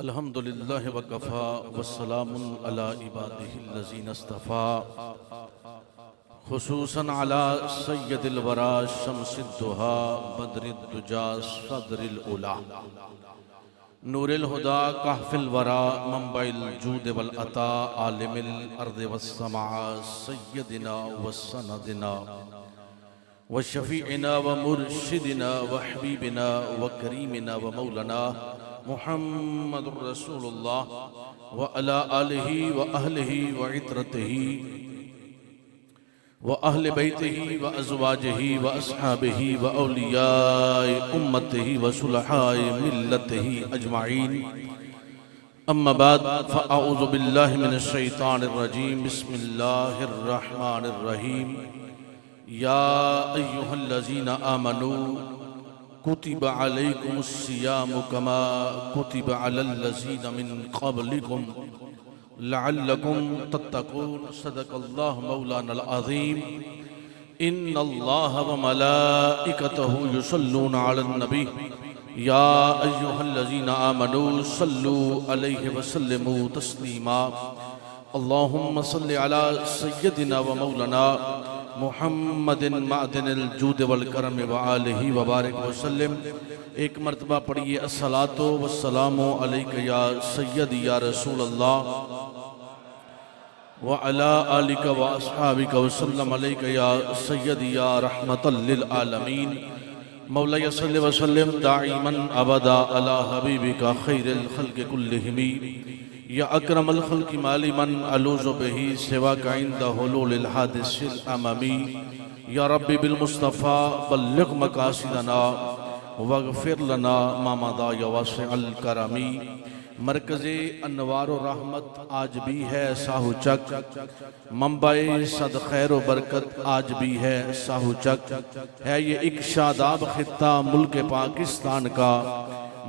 अल्हम्दुलिल्लाहि वकफ़ा वस्सलामुन अला इबादिहिल्लज़ीना इस्तफ़ा खुसूसन अला सय्यदिल वरा शम्सिद्दुहा बद्रिद्दुजा सदरिल उला नूरिल हुदा कहफिल वरा मंबइल जूद वल अता आलिमिल अर्द वस्समा सय्यदिना वस्सनदिना व शफ़ीइना व मुर्शिदिना व हबीबिना व करीमिना व मौलाना मुहम्मदुर रसूलुल्लाह व अला आलिहि व अहलिहि व इत्रतिहि व अहले बैतिहि व अज़वाजिहि व अस्हाबिहि व औलियाए उम्मतिहि व सुलहाए मिल्लतिहि अजमाइन। अम्मा बाद फ़अऊज़ु बिल्लाहि मिनश शैतानिर रजीम। बिस्मिल्लाहिर रहमानिर रहीम। या अय्युहल्लज़ीना आमनू कुतिबा अलैकुमुस्सियामु कमा कुतिबा अलल्लज़ीना मिन क़ब्लिकुम लअल्लकुम तत्तक़ून। सदक़ल्लाहु मौलानल अज़ीम। इन्नल्लाहा व मलाइकतहु युसल्लूना अलन नबी या अय्युहल्लज़ीना आमनू सल्लू अलैहि व सल्लिमू तस्लीमा। अल्लाहुम्मा सल्लि अला सय्यदिना व मौलाना मुहम्मदिन मादिनिल जूद वल करम व आलिहि व बारिक वसल्लम। एक मरतबा पढ़िए अस्सलातु वस्सलामु अलैका या सय्यदी या रसूल अल्लाह व अला आलिका व अस्हाबिका वसल्लम अलैका या सय्यदी या रहमतल लिल आलमीन। मौला सल्लि व सल्लिम दाइमन अबदा अला हबीबिका खैरिल खल्क़ि कुल्लिहिम या अकरमल खल्क़ि मालिमन अलूज़ु बिही सिवा का इंदा हुलूलिल हादिसिल अममी। या रब्बी बिल मुस्तफ़ा बल्लिग़ मक़ासिदना वग़फ़िर लना मा मदा या वासिअल करमी। मरकज़े अनवार व रहमत आज भी है साहुचक, मंबाए सद खैर व बरकत आज भी है साहुचक। है ये एक शादाब खित्ता मुल्क पाकिस्तान का,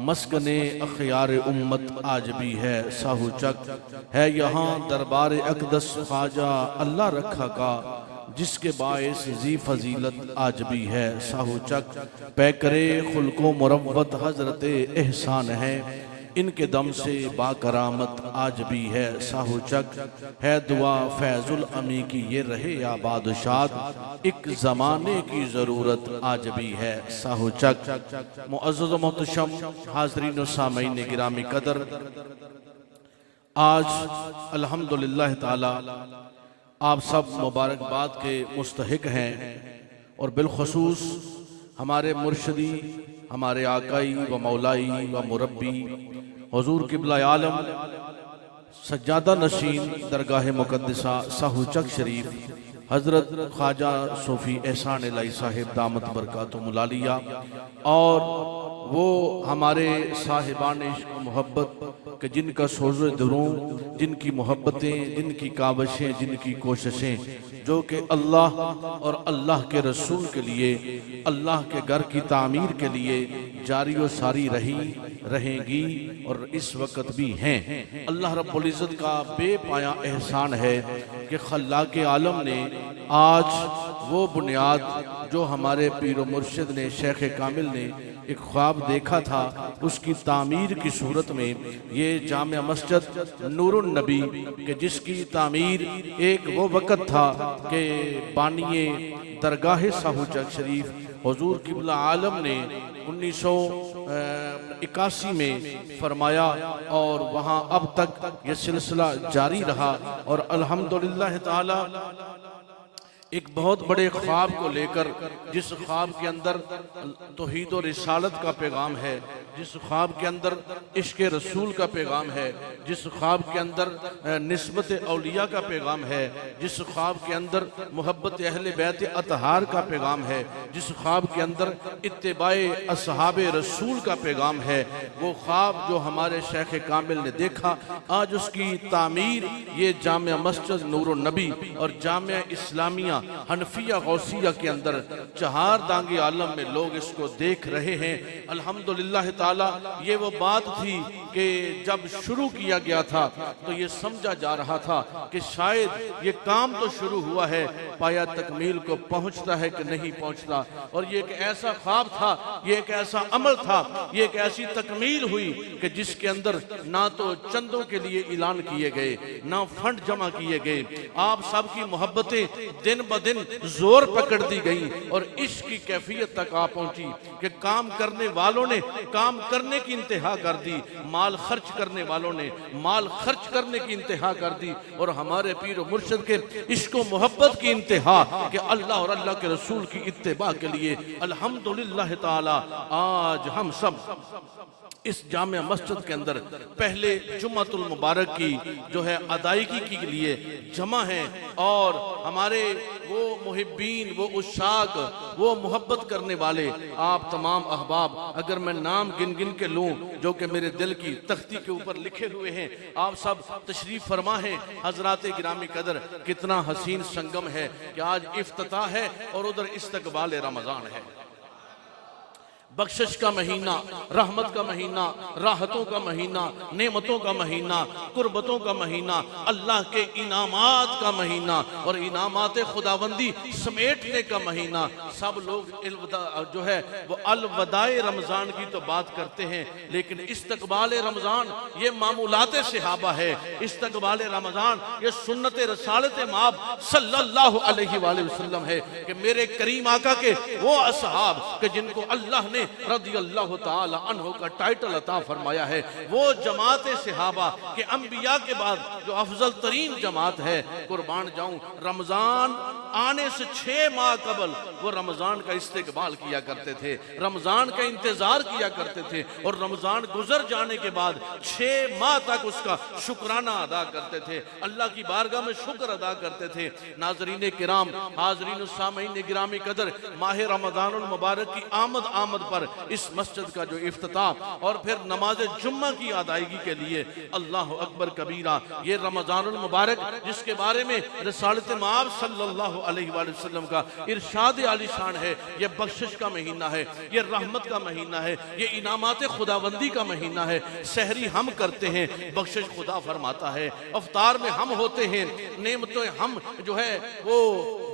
मस्कने अखयार उम्मत आज भी है साहुचक। है यहाँ दरबार अक़दस ख्वाजा अल्लाह रखा का, जिसके बायस जी फजीलत आज भी है साहुचक। पैकरे खुल्को मुरव्वत हजरत एहसान है, इनके दम से बाकरामत आज भी है साहुचक। है दुआ फैजुल अमी की ये रहे या बादशाद, एक ज़माने की ज़रूरत आज भी है साहुचक। मुअज़्ज़ज़ व मोहतशम हाज़रीन व सामईन गिरामी कदर, आज अल्हम्दुलिल्लाह ताला आप सब मुबारकबाद के मुस्तहिक हैं और बिलखुसूस हमारे मुर्शदी, हमारे आकाई व मौलाई व मुरब्बी हुजूर क़िबला आलम सज्जादा नशीन दरगाह मुक़द्दसा साहुचक शरीफ हज़रत ख्वाजा सूफ़ी एहसान इलाही साहिब दामत बरकातुहुल आलिया, और वो हमारे साहिबान इश्क़ मोहब्बत कि जिनका सोज़ो दिलों, जिनकी मोहब्बतें, जिनकी काविशें, जिनकी कोशिशें, जो कि अल्लाह और अल्लाह के रसूल के लिए, अल्लाह के घर की तामीर के लिए जारी व सारी रही, रहेंगी और इस वक्त भी हैं। अल्लाह रब्बुल इज़्ज़त का बेपाया एहसान है कि खल्लाक़ आलम ने आज वो बुनियाद जो हमारे पीर व मुर्शिद ने, शेख कामिल ने एक ख्वाब देखा था, उसकी तामीर की सूरत में ये जामिया मस्जिद नूरुन नबी के, जिसकी तामीर एक वो वक़्त था कि बानिए दरगाह साहुचक शरीफ हुजूर क़िबला आलम ने 1981 में फरमाया, और वहाँ अब तक ये सिलसिला जारी रहा। और अल्हम्दुलिल्लाह ताला एक बहुत बड़े ख्वाब को लेकर, जिस ख्वाब के अंदर तौहीद और रिसालत का पैगाम है, जिस ख्वाब के अंदर इश्क़ रसूल का पैगाम है, जिस ख्वाब के अंदर निस्बत औलिया का पैगाम है, जिस ख्वाब के अंदर मोहब्बत अहले बैत अतहार का पैगाम है, जिस ख्वाब के अंदर इत्तिबाए असहाबे रसूल का पैगाम है, वो ख्वाब जो हमारे शेख कामिल ने देखा, आज उसकी तामीर ये जामिया मस्जिद नूरुन नबी और जामिया इस्लामिया हनफिया गौसिया के अंदर चहार दांगे आलम में लोग इसको देख रहे हैं। अल्हम्दुलिल्लाह ताला ये वो बात थी कि जब शुरू किया गया था तो ये समझा जा रहा था कि शायद ये काम तो शुरू हुआ है, पाया तकमील को पहुंचता है कि नहीं पहुंचता। और ये एक ऐसा ख्वाब था, ये एक ऐसा अमल था, ये एक ऐसी तकमील हुई कि जिसके अंदर ना तो चंदों के लिए ऐलान किए गए, ना फंड जमा किए गए, आप सबकी मोहब्बतें दिन ब दिन जोर पकड़ दी गई और इश्क की कैफियत तक आ पहुंची कि काम करने वालों ने काम करने की इंतहा कर दी, माल खर्च करने वालों ने माल खर्च करने की इंतहा कर दी, और हमारे पीर और मुर्शिद के इश्क व मोहब्बत की इंतहा कि अल्लाह और अल्लाह के रसूल की इत्तिबा के लिए अल्हम्दुलिल्लाह ताला आज हम सब इस जामिया मस्जिद के अंदर पहले जुम्मतुल मुबारक की जो है अदायगी के लिए जमा है। और हमारे वो मुहिब्बीन, वो उशाक, वो मोहब्बत करने वाले आप तमाम अहबाब, अगर मैं नाम गिन गिन के लूँ जो कि मेरे दिल की तख्ती के ऊपर लिखे हुए हैं, आप सब तशरीफ फरमा है। हजरात गिरामी कदर, कितना हसीन संगम है कि आज इफ्तिताह है और उधर इस्तकबाल रमज़ान है। बख्शिश का महीना, रहमत का महीना, राहतों का महीना, नेमतों का महीना, कुर्बतों का महीना, अल्लाह के इनामात का महीना और इनामात खुदाबंदी समेटने का महीना। सब लोग जो है वो अलवदाए रमज़ान की तो बात करते हैं, लेकिन इस्तकबाल रमज़ान ये मामूलात सहाबा है। इस्तकबाल रमज़ान ये सुन्नत रसालत माब सल्लल्लाहु अलैहि वसल्लम है कि मेरे करीम आका के वो असहाब के जिनको अल्लाह ने रज़ी अल्लाह ताला अन्हु का टाइटल अता फरमाया है, वो जमात सहाबा के अंबिया के बाद जो अफजल तरीन जमात है। कुर्बान जाऊं, रमजान आने से 6 माह कबल वो रमजान का इस्तेकबाल किया करते थे, रमजान का इंतजार किया करते थे, और रमजान गुजर जाने के बाद 6 माह तक उसका शुक्राना अदा करते थे, अल्लाह की बारगाह में शुक्र अदा करते थे। नाजरीन किराम, हाजरीन सामीन गिरामी कदर, माह रमजानुल मुबारक की आमद पर इस मस्जिद का जो इफ्तिताह और फिर नमाज जुम्मा की अदायगी के लिए अल्लाह अकबर कबीरा, ये रमजानुल मुबारक जिसके बारे में रिसालत माब सल्लल्लाहु अलैहि वसल्लम का इरशाद आलिशान है, ये बख्शिश का महीना है, ये रहमत का महीना है, ये इनामात खुदाबंदी का महीना है। सहरी हम करते हैं, बख्शिश खुदा फरमाता है, अफ्तार में हम होते हैं, नेमतें हम जो है वो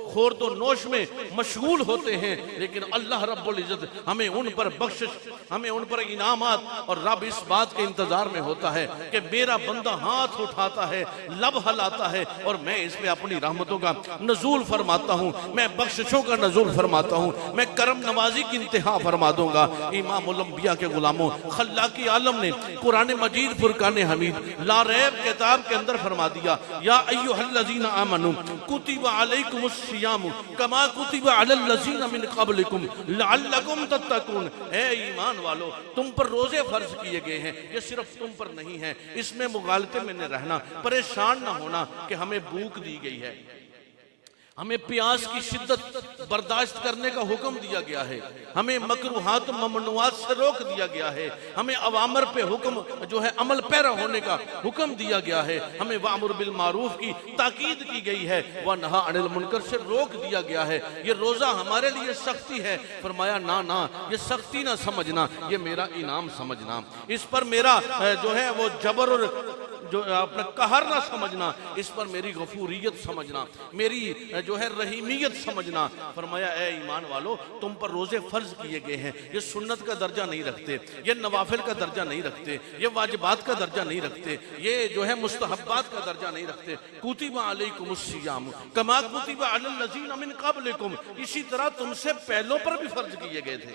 खोर तो नोश में मशगूल होते हैं, लेकिन अल्लाह रब्बुल इज्जत हमें उन पर बख्शिश, हमें उन पर इनामात, और रब इस बात के इंतजार में होता है कि मेरा बंदा हाथ उठाता है, लब हलाता है, और मैं इस पे अपनी रहमतों का नजूल फरमाता हूँ, मैं बख्शिशों का नजूल फरमाता हूँ, मैं करम नवाजी की इंतहा फरमा दूंगा। इमामुल अंबिया के गुलामों, खल्लाकी आलम ने कुरान मजीद फुरकान हमीद लारैब किताब के अंदर फरमा दिया, या अय्युहल्लज़ीना आमनू कुतिबा अलैकुमुस सियामु कमा कुतिबा अलल लज़ीना मिन क़ब्लिकुम लअल्लकुम तत्तकून। ए ईमान वालो, तुम पर रोजे फर्ज किए गए हैं, ये सिर्फ तुम पर नहीं है, इसमें मुगालते में न रहना, परेशान न होना कि हमें भूख दी गई है, हमें प्यास की शिद्दत बर्दाश्त करने का हुक्म दिया गया है, हमें मकरूहात ममनुआत से रोक दिया गया है, हमें अवामर पे हुक्म जो है अमल पैरा होने का हुक्म दिया गया है, हमें वामुर बिल मारूफ की ताकीद की गई है, व नहा अनिल मुनकर से रोक दिया गया है। ये रोजा हमारे लिए सख्ती है, फरमाया ना ना, ये सख्ती ना समझना, ये मेरा इनाम समझना, इस पर मेरा जो है वो जबर और जो अपना कहर ना समझना, इस पर मेरी गफूरियत समझना, मेरी जो है रहीमियत समझना। फरमाया ए ईमान वालो, तुम पर रोजे फर्ज किए गए हैं, ये सुन्नत का दर्जा नहीं रखते, ये नवाफिल का दर्जा नहीं रखते, ये वाजिबात का दर्जा नहीं रखते, ये जो है मुस्तहब्बात का दर्जा नहीं रखते। कुतिबा अलैकुमुस सियाम कमा कुतिबा अलल लज़ीना मिन क़ब्लिकुम, इसी तरह तुमसे पहलों पर भी फर्ज किए गए थे,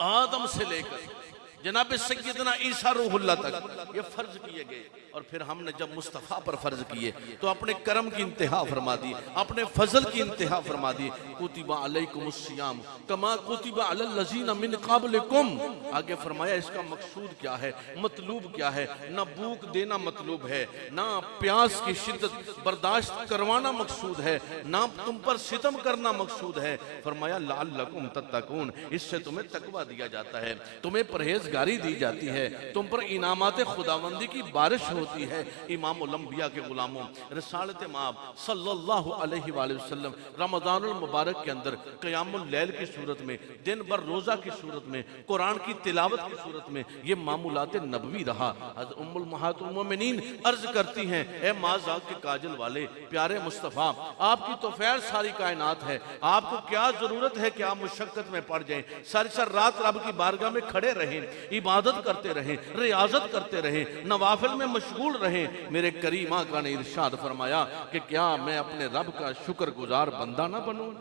आदम से लेकर जनाब सैयदना ईसा रूहुल्लाह तक ये फर्ज किए गए। और फिर हमने जब मुस्तफ़ा पर फर्ज किए तो अपने करम की इंतहा फरमा दी, अपने फजल की इंतहा फरमा दी। कुतिबा अलैकुमुस सियाम कमा कुतिबा अलल लज़ीना मिन क़ब्लिकुम। आगे फरमाया इसका मकसूद क्या है, मतलूब क्या है? ना भूख देना मतलूब है, ना प्यास की शिद्दत बर्दाश्त करवाना मकसूद है, ना तुम पर सितम करना मकसूद है। फरमाया लअल्लकुम तत्तकून, इससे तुम्हें तकवा दिया जाता है, तुम्हें परहेज परहेजगारी दी जाती है, तुम पर इनामात खुदावंदी की बारिश होती है। इमामुल अंबिया के गुलामों, रिसालत माब सल्लल्लाहु अलैहि वसल्लम रमज़ानुल मुबारक के अंदर क़यामुल लैल की सूरत में, दिन भर रोज़ा की सूरत में, कुरान की तिलावत की सूरत में ये मामूलात नबवी रहा। हज़रत उम्मुल उम्महातुल मोमिनीन अर्ज करती हैं, ए माज़ाक के काजल वाले प्यारे मुस्तफ़ा, आपकी तो फैल सारी कायनात है, आपको क्या जरूरत है कि आप मुशक्कत में पड़ जाएं, सारी सारी रात रब की बारगाह में खड़े रहें, इबादत करते रहें, रियाजत करते रहें, नवाफिल में मशगूल रहें। मेरे करीम आका ने इरशाद फरमाया कि क्या मैं अपने रब का शुक्रगुजार बंदा ना बनूं?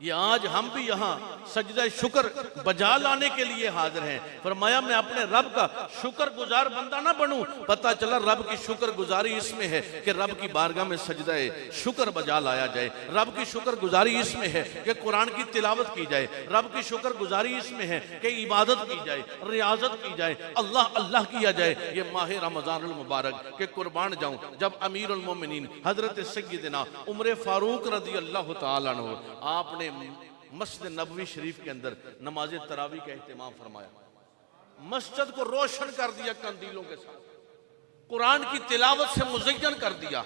ये आज हम भी यहाँ सजदा शुक्र बजा लाने के लिए हाजिर हैं। फरमाया मैं अपने रब का शुक्रगुजार बंदा ना बनूं। पता चला रब की शुक्रगुजारी इसमें है कि रब की बारगाह में सजदा शुक्र बजा लाया जाए, रब की शुक्रगुजारी इसमें है कि कुरान की तिलावत की जाए, रब की शुक्रगुजारी इसमें है कि इबादत की जाए, रियाजत की जाए, अल्लाह अल्लाह किया जाए। ये माह रमज़ानुल मुबारक के कुर्बान जाऊं जब अमीरुल मोमिनीन हजरत सय्यदना उमर फारूक रज़ी अल्लाह तआला अन्हु आपने मस्जिद नबवी शरीफ के अंदर नमाज तरावी का एहतमाम फरमाया, मस्जिद को रोशन कर दिया कंदीलों के साथ, कुरान की तिलावत से मुज़य्यन कर दिया।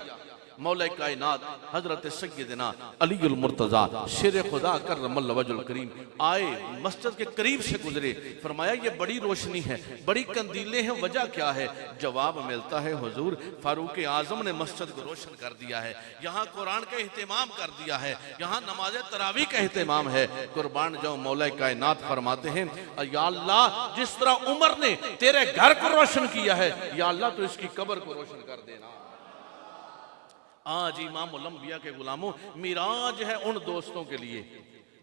मौला कायनात हजरत सय्यदना अलीउल मुर्तज़ा शेर खुदा कर्रमल्लाहु वजहुल करीम आए, मस्जिद के करीब से गुजरे, फरमाया ये बड़ी रोशनी है, बड़ी कंदीलें हैं, वजह क्या है? जवाब मिलता है हुजूर फारूक आजम ने मस्जिद को रोशन कर दिया है, यहाँ कुरान का एहतमाम कर दिया है, यहाँ नमाज तरावी का एहतमाम है। कुर्बान जाऊं मौला कायनात फरमाते हैं, या अल्लाह जिस तरह उमर ने तेरे घर को रोशन किया है, या अल्लाह तो इसकी कब्र को रोशन कर देना। आज इमामुल अंबिया के गुलामों, मिराज है उन दोस्तों के लिए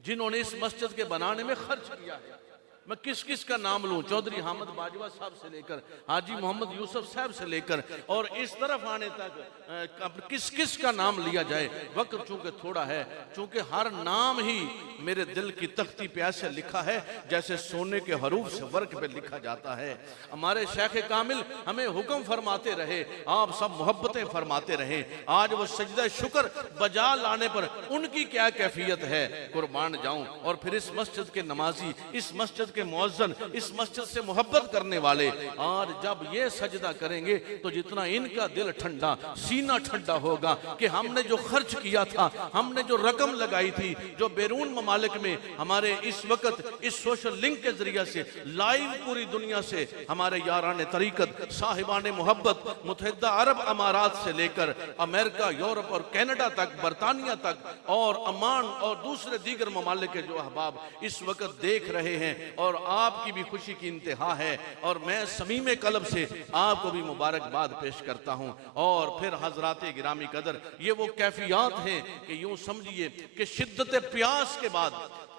जिन्होंने इस मस्जिद के बनाने में खर्च किया है। मैं किस किस का नाम लूं? चौधरी हामिद बाजवा साहब से लेकर हाजी मोहम्मद यूसुफ साहब से लेकर और इस तरफ आने तक किस किस का नाम लिया जाए? वक्त चूंकि थोड़ा है, चूंकि हर नाम ही मेरे दिल की तख्ती पे ऐसे लिखा है जैसे सोने के हरूफ से वर्क पे लिखा जाता है। हमारे शेख कामिल हमें हुक्म फरमाते रहे, आप सब मोहब्बतें फरमाते रहे। आज वो सजदा शुक्र बजा लाने पर उनकी क्या कैफियत है, कुर्बान जाऊं। और फिर इस मस्जिद के नमाजी, इस मस्जिद के मुअज्जिन, इस मस्जिद से मोहब्बत करने वाले आज जब ये सजदा करेंगे तो जितना इनका दिल ठंडा, सीना ठंडा होगा कि हमने जो खर्च किया था, हमने जो रकम लगाई थी, जो बैरून ममालिक में हमारे इस वक्त इस सोशल लिंक के जरिए से लाइव पूरी दुनिया से हमारे यारान तरीकत, साहिबान मोहब्बत मुत्तहिदा अरब अमारात से लेकर अमेरिका, यूरोप और कनाडा तक, बरतानिया तक और अमान और दूसरे दीगर ममालिक के जो अहबाब इस वक्त देख रहे हैं, और आपकी भी खुशी की इंतहा है। और मैं समीम कल्ब से आपको भी मुबारकबाद पेश करता हूं। और फिर हजरात गिरामी कदर, ये वो कैफियत हैं कि यूं समझिए कि शिद्दत प्यास के बाद,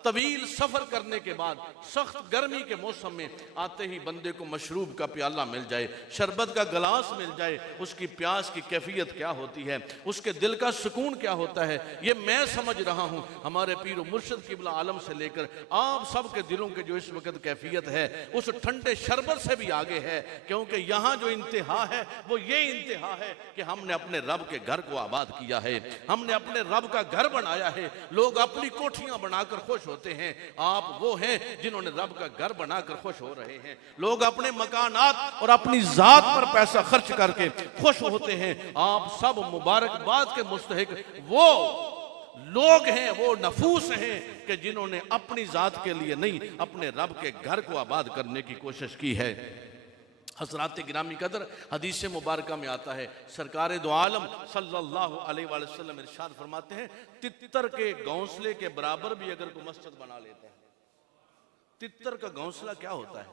तवील सफर करने के बाद, सख्त गर्मी के मौसम में आते ही बंदे को मशरूब का प्याला मिल जाए, शरबत का गिलास मिल जाए, उसकी प्यास की कैफियत क्या होती है, उसके दिल का सुकून क्या होता है, ये मैं समझ रहा हूँ। हमारे पीर मुर्शिद किबला आलम से लेकर आप सब के दिलों के जो इस वक्त कैफियत है उस ठंडे शरबत से भी आगे है, क्योंकि यहाँ जो इंतहा है वो ये इंतहा है कि हमने अपने रब के घर को आबाद किया है, हमने अपने रब का घर बनाया है। लोग अपनी कोठियां बनाकर खुश होते हैं, आप वो हैं जिन्होंने रब का घर बनाकर खुश हो रहे हैं। लोग अपने मकानात और अपनी जात पर पैसा खर्च करके खुश होते हैं, आप सब मुबारकबाद के मुस्तहिक वो लोग हैं, वो नफूस हैं कि जिन्होंने अपनी जात के लिए नहीं, अपने रब के घर को आबाद करने की कोशिश की है। हज़रात गिरामी कदर, हदीस मुबारका में आता है, सरकार दो आलम सल्लल्लाहु अलैहि वसल्लम इरशाद फरमाते हैं, तितर के घोंसले के बराबर भी अगर कोई मस्जिद बना लेता है। तितर का घोंसला क्या होता है?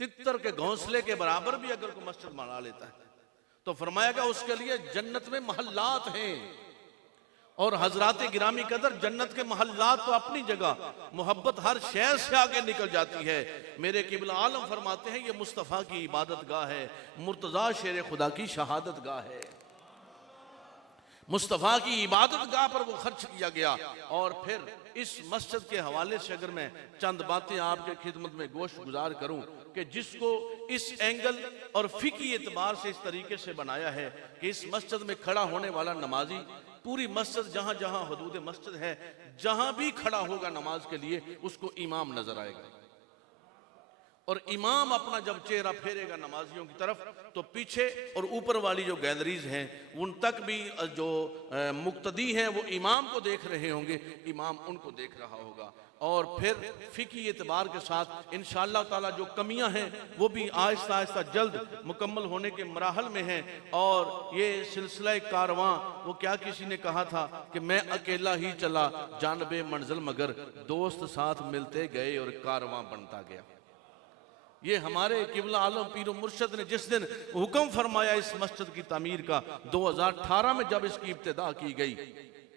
तितर के घोंसले के बराबर भी अगर कोई मस्जिद बना लेता है तो फरमाया गया उसके लिए जन्नत में महल्लात हैं। और हजरात गिरामी कदर, जन्नत के महल्लात तो अपनी जगह, मोहब्बत हर शय से आगे निकल जाती है। मेरे किबला आलम फरमाते हैं, ये मुस्तफ़ा की इबादत गाह है, मुर्तज़ा शेर खुदा की शहादत गाह है। मुस्तफ़ा की इबादत गाह पर वो खर्च किया गया। और फिर इस मस्जिद के हवाले से अगर मैं चंद बातें आपके खिदमत में गोश गुजार करूं कि जिसको इस एंगल और फिकी एतबार से इस तरीके से बनाया है कि इस मस्जिद में खड़ा होने वाला नमाजी पूरी मस्जिद जहां जहां हदूद मस्जिद है, जहां भी खड़ा होगा नमाज के लिए उसको इमाम नजर आएगा। और इमाम अपना जब चेहरा फेरेगा नमाजियों की तरफ तो पीछे और ऊपर वाली जो गैलरीज हैं उन तक भी जो मुक्तदी हैं वो इमाम को देख रहे होंगे, इमाम उनको देख रहा होगा। और फिर फ़िक़ी एतबार के साथ इंशाअल्लाह ताला जो कमियां हैं वो भी आहिस्ता आहिस्ता जल्द मुकम्मल होने के मराहल में हैं। और ये सिलसिला कारवां, वो क्या किसी ने कहा था कि मैं अकेला ही चला जानबे मंजिल मगर दोस्त साथ मिलते गए और कारवां बनता गया। ये हमारे किबला आलम पीर मुर्शद ने जिस दिन हुक्म फरमाया इस मस्जिद की तामीर का 2018 में जब इसकी इब्तिदा की गई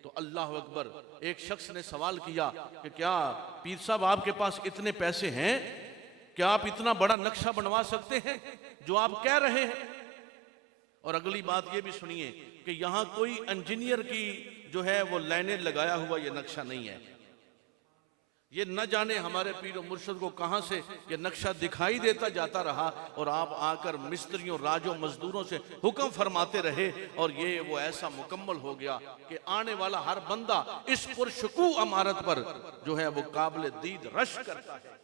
तो अल्लाह अकबर, एक शख्स ने सवाल किया कि क्या पीर साहब आपके पास इतने पैसे हैं, क्या आप इतना बड़ा नक्शा बनवा सकते हैं जो आप कह रहे हैं? और अगली बात ये भी सुनिए कि यहाँ कोई इंजीनियर की जो है वो लाइनें लगाया हुआ ये नक्शा नहीं है। ये न जाने हमारे पीर मुर्शद को कहां से ये नक्शा दिखाई देता जाता रहा और आप आकर मिस्त्रियों राजों मजदूरों से हुक्म फरमाते रहे और ये वो ऐसा मुकम्मल हो गया कि आने वाला हर बंदा इस पुरशकू इमारत पर जो है वो काबिल दीद रश करता है।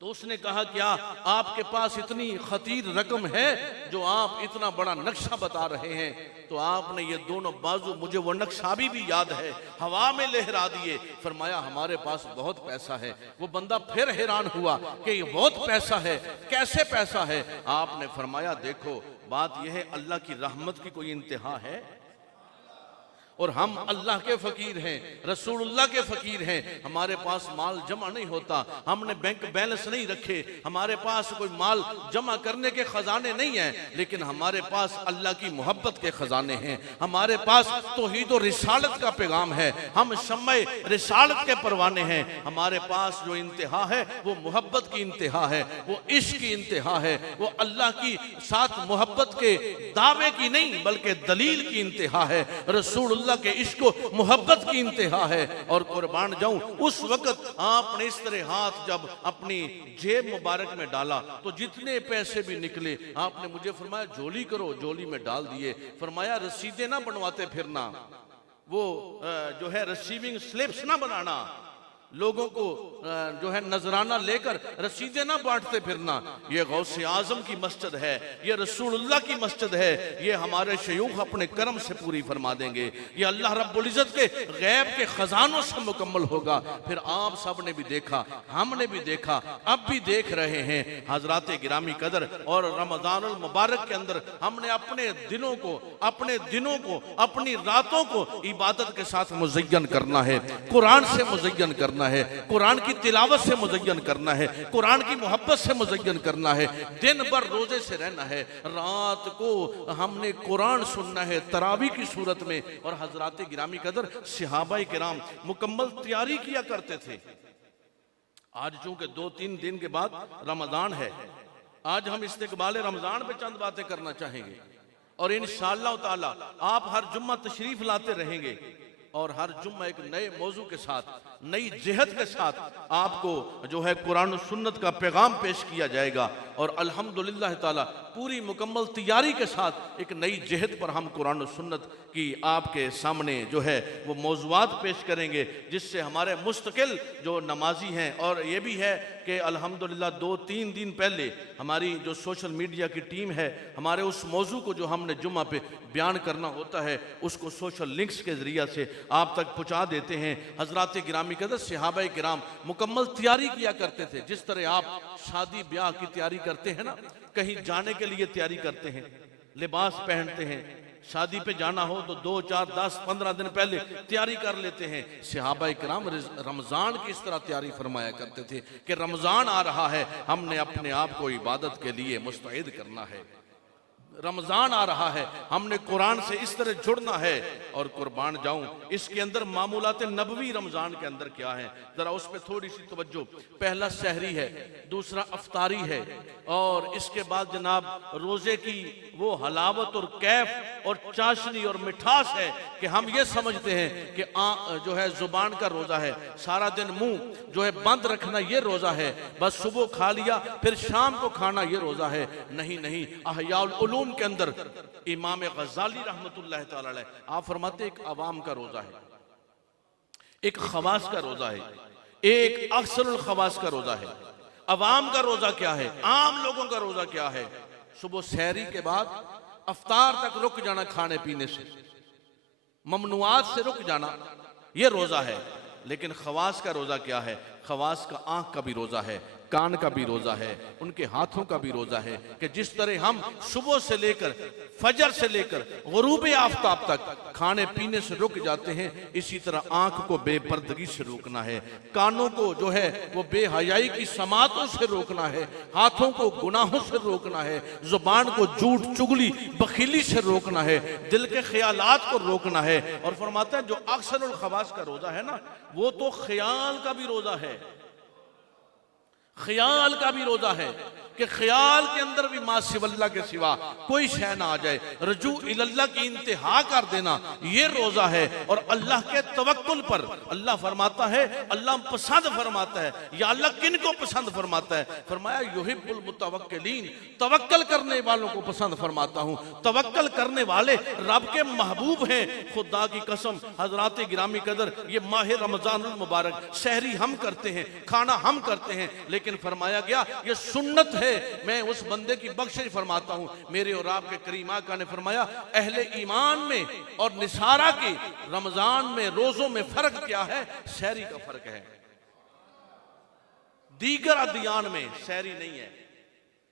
तो उसने कहा क्या आपके पास इतनी खतीर रकम है जो आप इतना बड़ा नक्शा बता रहे हैं? तो आपने ये दोनों बाजू, मुझे वो नक्शा भी याद है, हवा में लहरा दिए। फरमाया हमारे पास बहुत पैसा है। वो बंदा फिर हैरान हुआ कि ये बहुत पैसा है, कैसे पैसा है? आपने फरमाया देखो बात यह है अल्लाह की रहमत की कोई इंतहा है और हम अल्लाह के फकीर हैं, रसूलुल्लाह के फकीर हैं। हमारे पास माल जमा नहीं होता, हमने बैंक बैलेंस नहीं रखे, हमारे पास कोई माल जमा करने के खजाने नहीं हैं, लेकिन हमारे पास अल्लाह की मोहब्बत के खजाने हैं। हमारे पास तौहीद और रिसालत का पैगाम है, हम शम्मे रिसालत के परवाने हैं। हमारे पास जो इंतहा है वो मोहब्बत की इंतहा है, वो इश्क की इंतहा है, वो अल्लाह की साथ मोहब्बत के दावे की नहीं बल्कि दलील की इंतहा है, रसूल के इश्क मोहब्बत की इंतहा है। और कुर्बान जाऊं उस वक्त आपने इस तरह हाथ जब अपनी जेब मुबारक में डाला तो जितने पैसे भी निकले आपने मुझे फरमाया झोली करो, झोली में डाल दिए। फरमाया रसीदें ना बनवाते फिरना, वो जो है रिसीविंग स्लिप्स ना बनाना, लोगों को जो है नजराना लेकर रसीदें ना बांटते फिरना। ये गौसे आजम की मस्जिद है, ये रसूलुल्लाह की मस्जिद है, ये हमारे शयूख अपने करम से पूरी फरमा देंगे। ये अल्लाह रब्बुल इज्जत के गैब के खजानों से मुकम्मल होगा। फिर आप सब ने भी देखा, हमने भी देखा, अब भी देख रहे हैं हजरात गिरामी कदर। और रमजानुल मुबारक के अंदर हमने अपने दिनों को, अपनी रातों को इबादत के साथ मुज़य्यन करना है, कुरान से मुज़य्यन करना है, कुरान की तिलावत से मुज़य्यन करना है, कुरान की मोहब्बत से मुज़य्यन करना है। दिन भर रोजे से रहना है, रात को हमने कुरान सुनना है तरावी की सूरत में। और हजरात गिरामी कदर सहाबाए किराम मुकम्मल तैयारी किया करते थे। आज चूंकि 2-3 दिन के बाद रमजान है, आज हम इस्तिक़बाल रमजान पे चंद बातें करना चाहेंगे और इंशाअल्लाह ताला आप हर जुम्मा तशरीफ लाते रहेंगे और हर जुम्मा एक नए मौजू के साथ, नई जिहत के साथ आपको जो है कुरान और सुन्नत का पैगाम पेश किया जाएगा। और अल्हम्दुलिल्लाह ताला पूरी मुकम्मल तैयारी के साथ एक नई जिहत पर हम कुरान और सुन्नत की आपके सामने जो है वो मौज़ूआत पेश करेंगे, जिससे हमारे मुस्तकिल जो नमाजी हैं। और ये भी है कि अल्हम्दुलिल्लाह 2-3 दिन पहले हमारी जो सोशल मीडिया की टीम है, हमारे उस मौजू को जो हमने जुम्मा पे बयान करना होता है उसको सोशल लिंक्स के ज़रिए से आप तक पहुँचा देते हैं। हज़रात गिरामी कदर सहाबाए किराम मुकम्मल तैयारी किया करते थे। जिस तरह आप शादी ब्याह की तैयारी करते हैं ना, कहीं जाने के लिए तैयारी करते हैं, लिबास पहनते हैं, शादी पे जाना हो तो 2, 4, 10, 15 दिन पहले तैयारी कर लेते हैं। सहाबाए किराम रमज़ान की इस तरह तैयारी फरमाया करते थे कि रमज़ान आ रहा है, हमने अपने आप को इबादत के लिए मुस्तैद करना है। रमजान आ रहा है, हमने कुरान से इस तरह जुड़ना है। और कुर्बान जाऊं इसके अंदर मामूलात नबवी रमजान के अंदर क्या है, जरा उस पर थोड़ी सी तवज्जो। पहला सहरी है, दूसरा अफ्तारी है, और इसके बाद जनाब रोजे की वो हलावत और कैफ और चाशनी और मिठास है कि हम ये समझते हैं कि जो है जुबान का रोजा है, सारा दिन मुंह जो है बंद रखना ये रोजा है, बस सुबह खा लिया फिर शाम को खाना ये रोजा है। नहीं नहीं, अहयाउल उलूम के अंदर इमाम गज़ाली रहमतुल्लाह तआला अलैह आप फरमाते एक अवाम का रोजा है, एक खवास का रोजा है, एक अक्सरुल खवास का रोजा है। अवाम का रोजा क्या है, आम लोगों का रोजा क्या है? सुबह सहरी के बाद अफ्तार तक रुक जाना खाने पीने से, ममनुआत से रुक जाना, ये रोजा है। लेकिन खवास का रोजा क्या है? खवास का आंख का भी रोजा है, कान का भी रोजा है, उनके हाथों का भी रोजा है कि जिस तरह हम सुबह से लेकर फजर से लेकर गुरूब आफताब तक खाने पीने से रुक जाते हैं, इसी तरह आंख को बेपर्दगी से रोकना है, कानों को जो है वो बेहयाई की समातों से रोकना है, हाथों को गुनाहों से रोकना है, जुबान को झूठ चुगली बखीली से रोकना है, दिल के ख्यालात को रोकना है। और फरमाते हैं जो अक्सरुल खवास का रोजा है ना, वो तो ख्याल का भी रोजा है, ख्याल का भी रोजा है कि ख्याल के अंदर भी मां सिवल्ला के सिवा कोई शय ना आ जाए, रजू इल्लाह की इंतहा कर देना, ये रोजा है। और अल्लाह के तवक्कुल पर अल्लाह फरमाता है, अल्लाह पसंद फरमाता है, या अल्लाह किन को पसंद फरमाता है? फरमाया युहिब्बुल मुतवक्किलीन, तवक्कल करने वालों को पसंद फरमाता हूं। तवक्कल करने वाले रब के महबूब हैं। खुदा की कसम हजरात गिरामी कदर, ये माह रमजानुल मुबारक सहरी हम करते हैं, खाना हम करते हैं, लेकिन फरमाया गया ये सुन्नत है, मैं उस बंदे की बख्शिश फरमाता हूं। मेरे और आपके करीम आका ने फरमाया अहले ईमान में और निसारा की रमजान में रोजों में फर्क क्या है? सहरी का फर्क है, दीगर अदियान में सहरी नहीं है।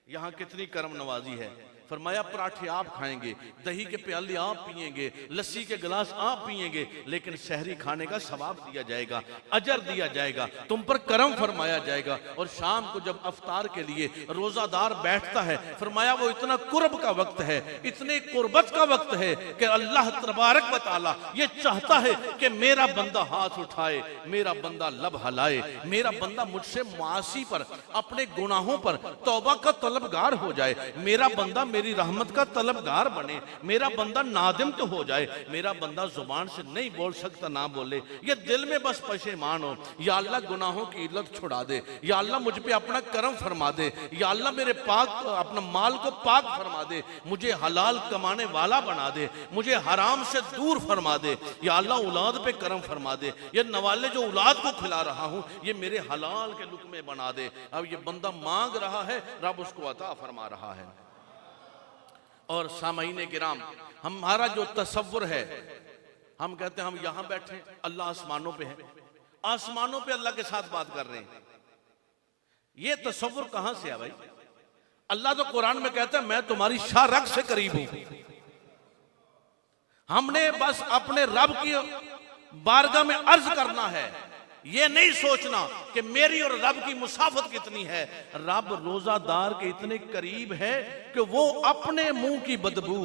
यहां कितनी करम नवाजी है। फरमाया पराठे आप खाएंगे, दही के प्याले आप पिएंगे, लस्सी के गिलास आप पिएंगे, लेकिन सहरी खाने का सवाब दिया जाएगा, अजर दिया जाएगा, तुम पर करम फरमाया जाएगा। और शाम को जब अफ्तार के लिए रोजादार बैठता है, फरमाया वो इतना कुर्ब का वक्त है, इतने कुर्बत का वक्त है कि अल्लाह तबारक व तआला ये चाहता है कि मेरा बंदा हाथ उठाए, मेरा बंदा लब हलाए, मेरा बंदा मुझसे मुआसी पर, अपने गुनाहों पर तौबा का तलबगार हो जाए, मेरा बंदा मेरी रहमत का तलबगार बने, मेरा बंदा नादिम तो हो जाए, मेरा बंदा जुबान से नहीं बोल सकता ना बोले, ये दिल में बस पशेमान हो। या अल्लाह गुनाहों की इल्लत छुड़ा दे, या अल्लाह मुझ पे अपना करम फरमा दे, या अल्लाह मेरे पाक अपना माल को पाक फरमा दे, मुझे हलाल कमाने वाला बना दे, मुझे हराम से दूर फरमा दे, या अल्लाह औलाद पे करम फरमा दे, ये नवाले जो औलाद को खिला रहा हूं ये मेरे हलाल के लुक्मे बना दे। अब ये बंदा मांग रहा है, रब उसको अता फरमा रहा है। और सामईने किराम, हमारा जो तसव्वुर है, हम कहते हैं हम यहां बैठे, अल्लाह आसमानों पे है, आसमानों पे अल्लाह के साथ बात कर रहे हैं, ये तसव्वुर कहां से है भाई? अल्लाह तो कुरान में कहता है मैं तुम्हारी शाह रग से करीब हूं। हमने बस अपने रब की बारगाह में अर्ज करना है, ये नहीं सोचना कि मेरी और रब की मुसाफत कितनी है। रब रोजादार के इतने करीब है कि वो अपने मुंह की बदबू,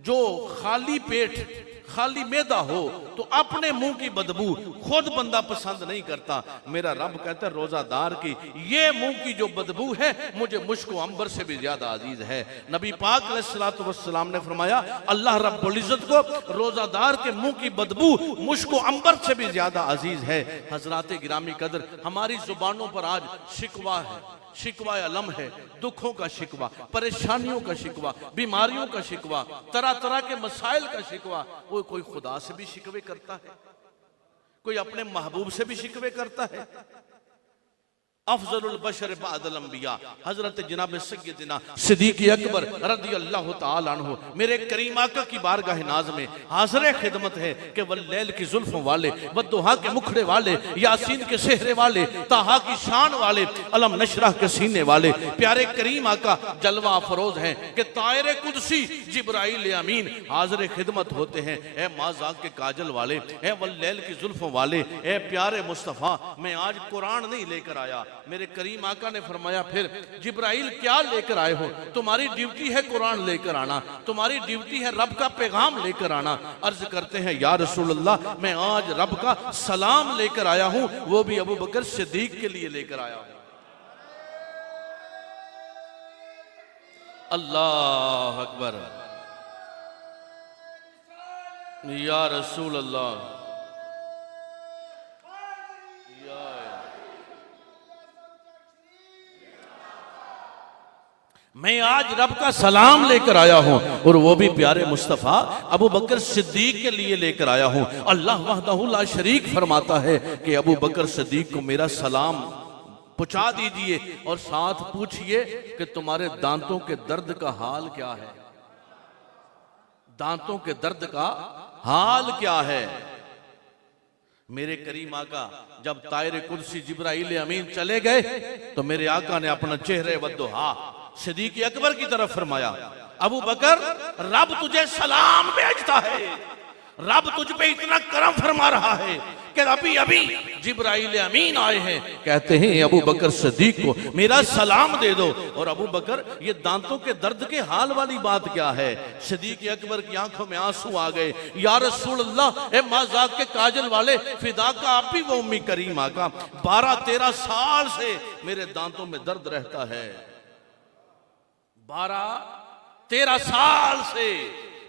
जो खाली पेट खाली मैदा हो तो अपने मुंह की बदबू खुद बंदा पसंद नहीं करता। मेरा रब कहता है रोजादार की ये मुंह की जो बदबू है मुझे मुश्को अंबर से भी ज्यादा अजीज है। नबी पाक अलैहिस्सलातु वस्सलाम ने फरमाया अल्लाह रब्बुल इज्जत को रोजादार के मुंह की बदबू मुश्को अंबर से भी ज्यादा अजीज है। हजरात गिरामी कदर, हमारी जुबानों पर आज शिकवा है, शिकवा अलम है, दुखों का शिकवा, परेशानियों का शिकवा, बीमारियों का शिकवा, तरह तरह के मसाइल का शिकवा। वो कोई खुदा से भी शिकवे करता है, कोई अपने महबूब से भी शिकवे करता है। अफजलुल बशर बादल अंबिया हजरत जनाब सय्यदना सिद्दीक अकबर रदियल्लाहु ताला अन्हु मेरे करीम आका की बारगाह नाज में हाज़िर खिदमत है कि वल्लैल की जुल्फों वाले, वद्दुहा के मुखड़े वाले, यासीन के सेहरे वाले, ताहा की शान वाले, अलम नशरह के सीने वाले प्यारे करीम आका जलवा फरोज हैं कि तायरे कुदसी जिब्राइल अमीन हाज़िर खिदमत होते हैं। ए माज़ाक के काजल वाले, ए वल्लैल की जुल्फों वाले, ए प्यारे मुस्तफ़ा, मैं आज कुरान नहीं लेकर आया। मेरे करीम आका ने फरमाया फिर जिब्राइल क्या लेकर आए हो? तुम्हारी ड्यूटी है कुरान लेकर आना, तुम्हारी ड्यूटी है रब का पैगाम लेकर आना। अर्ज करते हैं या रसूल अल्लाह, मैं आज रब का सलाम लेकर आया हूं, वो भी अबू बकर सिद्दीक के लिए लेकर आया हूं। अल्लाह अकबर, या रसूल अल्लाह, मैं आज रब का सलाम लेकर आया हूं और वो भी प्यारे मुस्तफ़ा अबू बकर सिद्दीक के लिए लेकर आया हूं। अल्लाह वहदहु ला शरीक फरमाता है कि अबू बकर सिद्दीक को मेरा सलाम पहुंचा दीजिए और साथ पूछिए कि तुम्हारे दांतों के दर्द का हाल क्या है, दांतों के दर्द का हाल क्या है। मेरे करीम आका जब तायरे कुर्सी जिब्राइल अमीन चले गए तो मेरे आका ने अपना चेहरे वद्दुहा सिद्दीक़ अकबर की तरफ फरमाया, अबू बकर, रब तुझे सलाम भेजता है, रब तुझ पे इतना करम फरमा रहा है कि अभी अभी जिब्राइल अमीन आए हैं, कहते हैं अबू बकर सिद्दीक को मेरा सलाम दे दो। और अबू बकर, ये दांतों के दर्द के हाल वाली बात क्या है? सिद्दीक अकबर की आंखों में आंसू आ गए। या रसूल अल्लाह, ए मजाक के काजल वाले, फिदा का आप भी वो उम्मी करीम आका, 12-13 साल से मेरे दांतों में दर्द रहता है, 12-13 साल से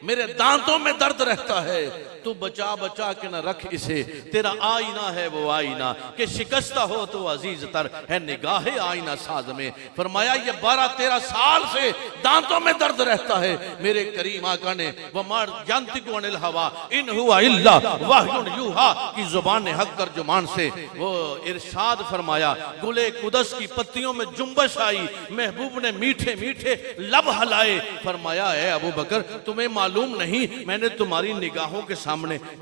मेरे दांतों में दर्द रहता है। तू बचा बचा के न रख इसे, तेरा आईना है वो आईना कि शिकस्ता हो तो अजीज तर है निगाहे आईना साज में। फरमाया ये 12-13 साल से दांतों में दर्द रहता है। मेरे करीम आका ने वमार यंतिकु अनिल हवा इन हुआ इल्ला वहयुन यूहा की जुबान हक कर जुबान से वो इरशाद फरमाया, गुले कुदस की पत्तियों में जुम्बश आई, महबूब ने मीठे मीठे लब हलाए। फरमाया है अबू बकर, तुम्हें मालूम नहीं मैंने तुम्हारी निगाहों के सामने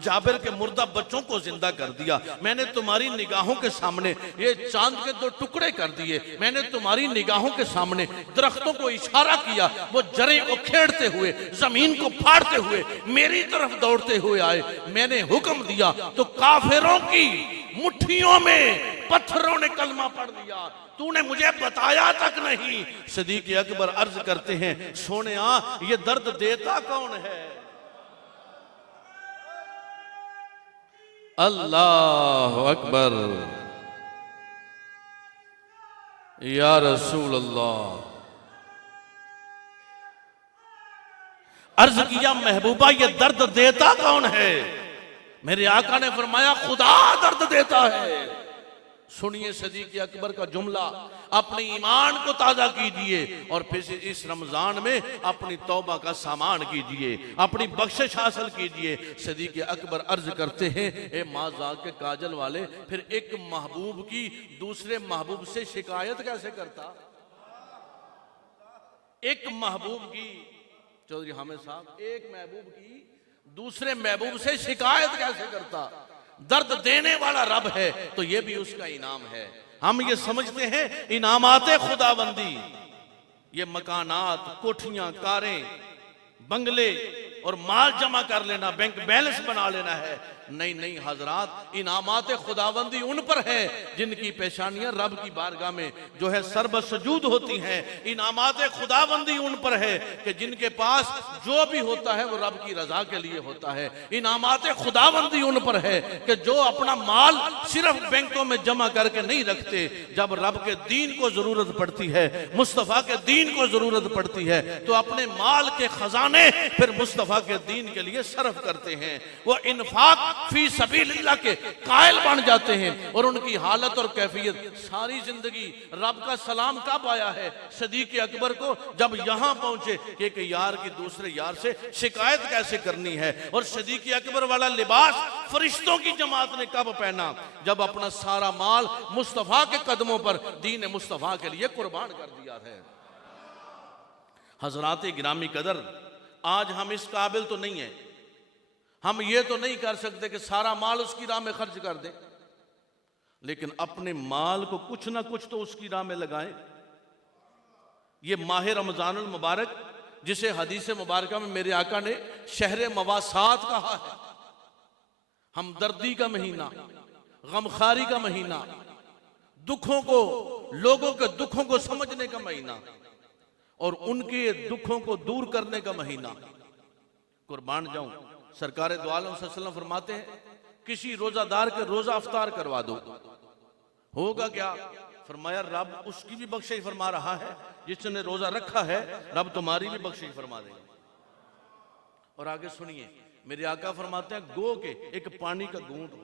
जाबिर के मुर्दा बच्चों को जिंदा कर दिया, मैंने तुम्हारी निगाहों के सामने ये चांद के 2 टुकड़े कर दिए, मैंने तुम्हारी निगाहों के सामने दरख्तों को इशारा किया, वो जड़ें उखेड़ते हुए जमीन को फाड़ते हुए मेरी तरफ दौड़ते हुए आए। मैंने हुक्म दिया तो काफिरों की मुट्ठियों में पत्थरों ने कलमा पढ़ लिया, तूने मुझे बताया तक नहीं। सिद्दीक़ अकबर अर्ज करते हैं, सोनिया ये दर्द देता कौन है? अल्लाह अकबर, या रसूल अल्लाह। अर्ज किया, महबूबा ये दर्द देता कौन है? मेरे आका ने फरमाया, खुदा दर्द देता है। सुनिए सिद्दीक़ अकबर का जुमला, अपने ईमान को ताजा कीजिए और फिर इस रमजान में अपनी तौबा का सामान कीजिए, अपनी बख्शिश हासिल कीजिए। सिद्दीक़ अकबर अर्ज करते हैं, ए माज़ाक़ के काजल वाले, फिर एक महबूब की दूसरे महबूब से शिकायत कैसे करता? एक महबूब की, चौधरी हामिद साहब, एक महबूब की दूसरे महबूब से शिकायत कैसे करता? दर्द देने वाला रब है तो ये भी उसका इनाम है। हम ये समझते हैं इनामाते खुदाबंदी, ये मकानात, कोठियां, कारें, बंगले और माल जमा कर लेना, बैंक बैलेंस बना लेना है। नहीं नहीं हजरात, इनामात खुदाबंदी उन पर है जिनकी पेशानियां रब की बारगाह में जो है सर्वसजूद होती हैं। इनामात खुदाबंदी उन पर है कि जिनके पास जो भी होता है वो रब की रजा के लिए होता है। इनामात खुदाबंदी उन पर है कि जो अपना माल सिर्फ बैंकों में जमा करके नहीं रखते, जब रब के दीन को जरूरत पड़ती है, मुस्तफा के दीन को जरूरत पड़ती है, तो अपने माल के खजाने फिर मुस्तफा के दीन के लिए सर्फ करते हैं। वो इन्फाक फी सबीलिल्लाह के कायल बन जाते हैं और उनकी हालत और कैफियत सारी जिंदगी। रब का सलाम कब आया है सिद्दीक़ अकबर को? जब यहां पहुंचे कि एक यार की दूसरे यार से शिकायत कैसे करनी है। और सिद्दीक़ अकबर वाला लिबास फरिश्तों की जमात ने कब पहना? जब अपना सारा माल मुस्तफा के कदमों पर दीन मुस्तफा के लिए कुर्बान कर दिया है। हजरात गिरामी कदर, आज हम इस काबिल तो नहीं है, हम ये तो नहीं कर सकते कि सारा माल उसकी राह में खर्च कर दें, लेकिन अपने माल को कुछ ना कुछ तो उसकी राह में लगाएं। ये माह रमजानुल मुबारक, जिसे हदीस मुबारक में मेरे आका ने शहर मवासात कहा है, हमदर्दी का महीना, गमखारी का महीना, दुखों को, लोगों के दुखों को समझने का महीना और उनके दुखों को दूर करने का महीना। कुर्बान जाऊं, सरकार दो आलम सल्लल्लाहु अलैहि वसल्लम फरमाते हैं, किसी रोजादार के रोजा अफ्तार करवा दो, होगा क्या? फरमाया रब उसकी भी बख्शिश फरमा रहा है, जिसने रोजा रखा है रब तुम्हारी भी बख्शिश फरमा देगा। और आगे सुनिए, मेरे आका फरमाते हैं, गो के एक पानी का बूंद हो,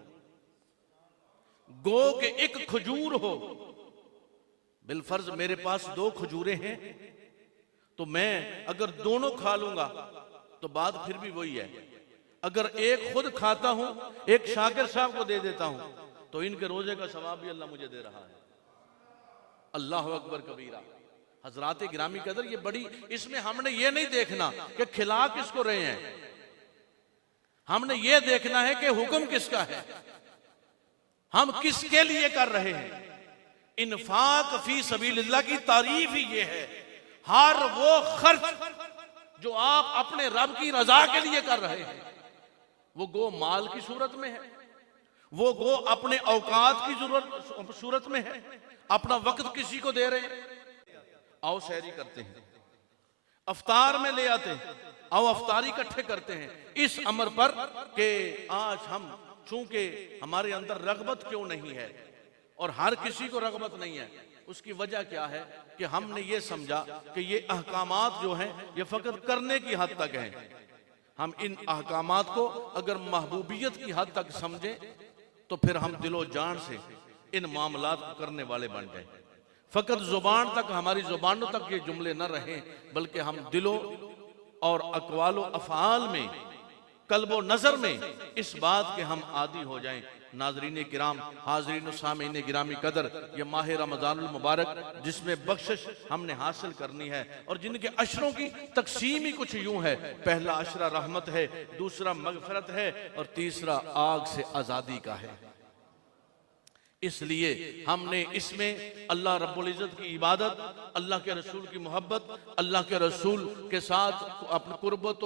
गो के एक खजूर हो। बिलफर्ज मेरे पास 2 खजूरें हैं, तो मैं अगर दोनों खा लूंगा तो बात फिर भी वही है। अगर एक खुद खाता हूं, एक शाकिर साहब को दे देता हूं, तो इनके रोजे का सवाब भी अल्लाह मुझे दे रहा है। अल्लाह अकबर कबीरा। हजरात गिरामी कदर, ये बड़ी, इसमें हमने ये नहीं देखना कि खिला किसको रहे हैं, हमने ये देखना है कि हुक्म किसका है, हम किसके लिए कर रहे हैं। इन्फाक फी सबीलिल्लाह की तारीफ ही ये है, हर वो खर्च जो आप अपने रब की रजा के लिए कर रहे हैं, वो गो माल की सूरत में है, वो गो अपने औकात की सूरत में है, अपना वक्त किसी को दे रहे हैं। आओ सहरी करते हैं, अफ्तार में ले आते हैं, आओ अफ्तारी इकट्ठे करते हैं, इस अमर पर कि आज हम, चूंकि हमारे अंदर रगबत क्यों नहीं है और हर किसी को रगबत नहीं है, उसकी वजह क्या है कि हमने ये समझा कि ये अहकामात जो हैं ये फकत करने की हद तक हैं। हम इन अहकामात को अगर महबूबियत की हद तक समझें तो फिर हम दिलो जान से इन मामलात को करने वाले बन जाएं। फकत जुबान तक, हमारी जुबानों तक ये जुमले न रहें, बल्कि हम दिलो और अक़वालो अफ़आल में, कल्बो नज़र में इस बात के हम आदी हो जाएं। नाज़रीन किराम, हाज़रीन सामीन गिरामी कदर, ये माह रमज़ानुल मुबारक जिसमें बख्शिश हमने हासिल करनी है और जिनके अशरों की तकसीम ही कुछ यूं है, पहला अशरा रहमत है, दूसरा मगफरत है और तीसरा आग से आज़ादी का है। इसलिए हमने इसमें अल्लाह रब्बुल इज़्ज़त की इबादत, अल्लाह के रसूल की मोहब्बत, अल्लाह के रसूल के साथ अपनी कुर्बत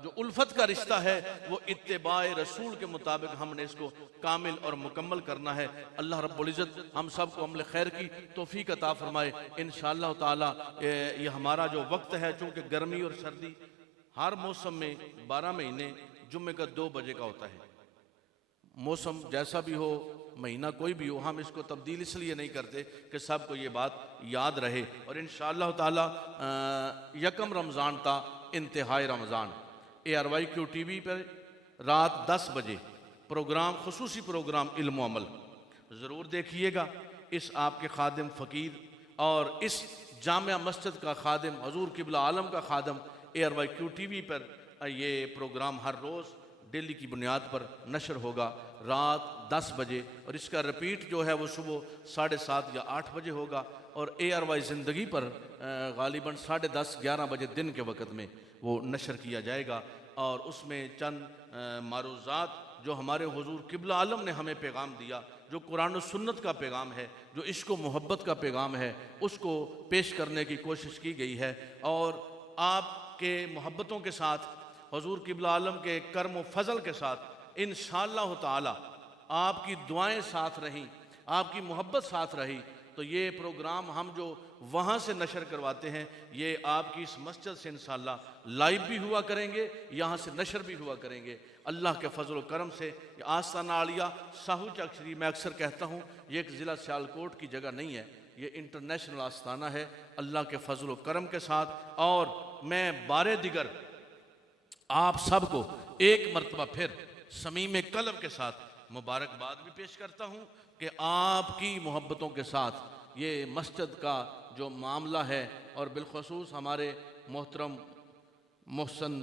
जो उल्फत का रिश्ता है वो इत्तिबाए रसूल के मुताबिक हमने इसको कामिल और मुकम्मल करना है। अल्लाह रब्बुल इज़्ज़त हम सब को अमल खैर की तौफीक अता फरमाए। इंशाअल्लाह ताला ये हमारा जो वक्त है, चूँकि गर्मी और सर्दी हर मौसम में 12 महीने जुम्मे का 2 बजे का होता है, मौसम जैसा भी हो, महीना कोई भी हो, हम इसको तब्दील इसलिए नहीं करते कि सबको ये बात याद रहे। और इंशाअल्लाह ताला यकम रमज़ान था, इंतहाई रमज़ान, ARYQ TV पर रात 10 बजे प्रोग्राम, खुसूसी प्रोग्राम इल्म अमल ज़रूर देखिएगा। इस आपके खादिम फ़कीर और इस जामिया मस्जिद का खादिम, हजूर किबला आलम का खादिम ARYQ TV पर ये प्रोग्राम हर रोज़ डेली की बुनियाद पर नशर होगा रात 10 बजे, और इसका रिपीट जो है वो सुबह 7:30 या 8 बजे होगा। और ARY ज़िंदगी पर गालिबन 10:30-11 बजे दिन के वक़्त में वो नशर किया जाएगा। और उसमें चंद मारूज़ात जो हमारे हुजूर किबला आलम ने हमें पैगाम दिया, जो कुरान और सुन्नत का पैगाम है, जो इश्क व मोहब्बत का पैगाम है, उसको पेश करने की कोशिश की गई है। और आपके मोहब्बतों के साथ, हुजूर किबला आलम के कर्म व फजल के साथ इंशाअल्लाह ताला आपकी दुआएं साथ रहीं, आपकी मोहब्बत साथ रही, तो ये प्रोग्राम हम जो वहाँ से नशर करवाते हैं ये आपकी इस मस्जिद से इंशाअल्लाह लाइव भी हुआ करेंगे, यहाँ से नशर भी हुआ करेंगे। अल्लाह के फजल व करम से आस्ताना आलिया साहू चक शरीफ, मैं अक्सर कहता हूँ ये एक ज़िला सियालकोट की जगह नहीं है, ये इंटरनेशनल आस्ताना है अल्लाह के फजल व करम के साथ। और मैं बारे दिगर आप सबको एक मरतबा फिर समीम कल्ब के साथ मुबारकबाद भी पेश करता हूँ कि आपकी मोहब्बतों के साथ ये मस्जिद का जो मामला है, और बिलखसूस हमारे मोहतरम मोहसन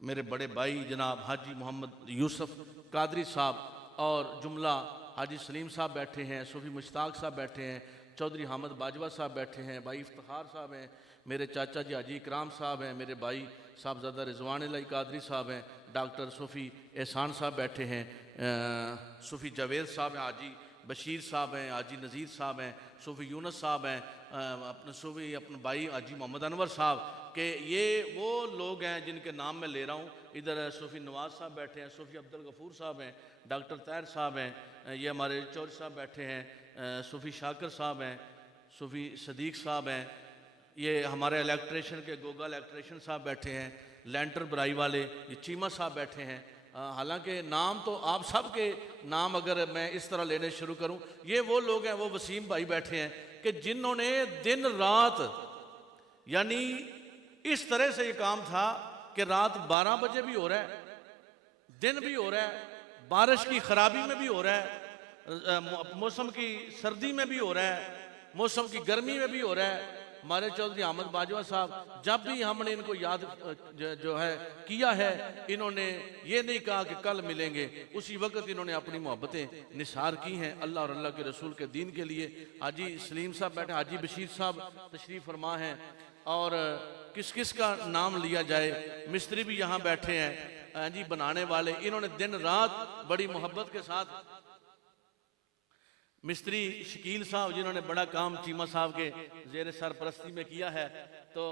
मेरे बड़े भाई जनाब हाजी मोहम्मद यूसुफ कादरी साहब और जुमला हाजी सलीम साहब बैठे हैं, सूफी मुश्ताक साहब बैठे हैं, चौधरी हामिद बाजवा साहब बैठे हैं, भाई इफ्तिखार साहब हैं, मेरे चाचा जी हाजी इकराम साहब हैं, मेरे भाई साहबजादा रिजवान अली कादरी साहब हैं, डॉक्टर सूफ़ी एहसान साहब बैठे हैं, सूफ़ी जावेद साहब हैं, हाजी बशीर साहब हैं, हाजी नज़ीर साहब हैं, सूफ़ी यूनस साहब हैं, अपने सूफ़ी अपने भाई हाजी मोहम्मद अनवर साहब के, ये वो लोग हैं जिनके नाम मैं ले रहा हूँ। इधर सूफ़ी नवाज साहब बैठे हैं, सूफ़ी अब्दुल गफूर साहब हैं, डॉक्टर ताहिर साहब हैं, ये हमारे चौधरी साहब बैठे हैं, सूफ़ी शाकिर साहब हैं, सूफ़ी सदीक साहब हैं, ये हमारे इलेक्ट्रिशियन के गोगा इलेक्ट्रिशियन साहब बैठे हैं, लेंटर बराई वाले ये चीमा साहब बैठे हैं। हालांकि नाम तो आप सब के नाम अगर मैं इस तरह लेने शुरू करूं, ये वो लोग हैं, वो वसीम भाई बैठे हैं कि जिन्होंने दिन रात, यानी इस तरह से ये काम था कि रात 12 बजे भी हो रहा है, दिन भी हो रहा है, बारिश की खराबी में भी हो रहा है, मौसम की सर्दी में भी हो रहा है, मौसम की गर्मी में भी हो रहा है, हमारे चौधरी अहमद बाजवा साहब, जब भी हमने इनको याद जो है किया है, इन्होंने ये नहीं कहा कि कल मिलेंगे, उसी वक्त इन्होंने अपनी मोहब्बतें निसार की हैं अल्लाह और अल्लाह के रसूल के दीन के लिए। हाजी सलीम साहब बैठे, हाजी बशीर साहब तशरीफ़ फरमा हैं, और किस किस का नाम लिया जाए, मिस्त्री भी यहाँ बैठे हैं जी, बनाने वाले, इन्होंने दिन रात बड़ी मोहब्बत के साथ, मिस्त्री शकील साहब जिन्होंने बड़ा काम चीमा साहब के जेर सरपरस्ती में किया है, तो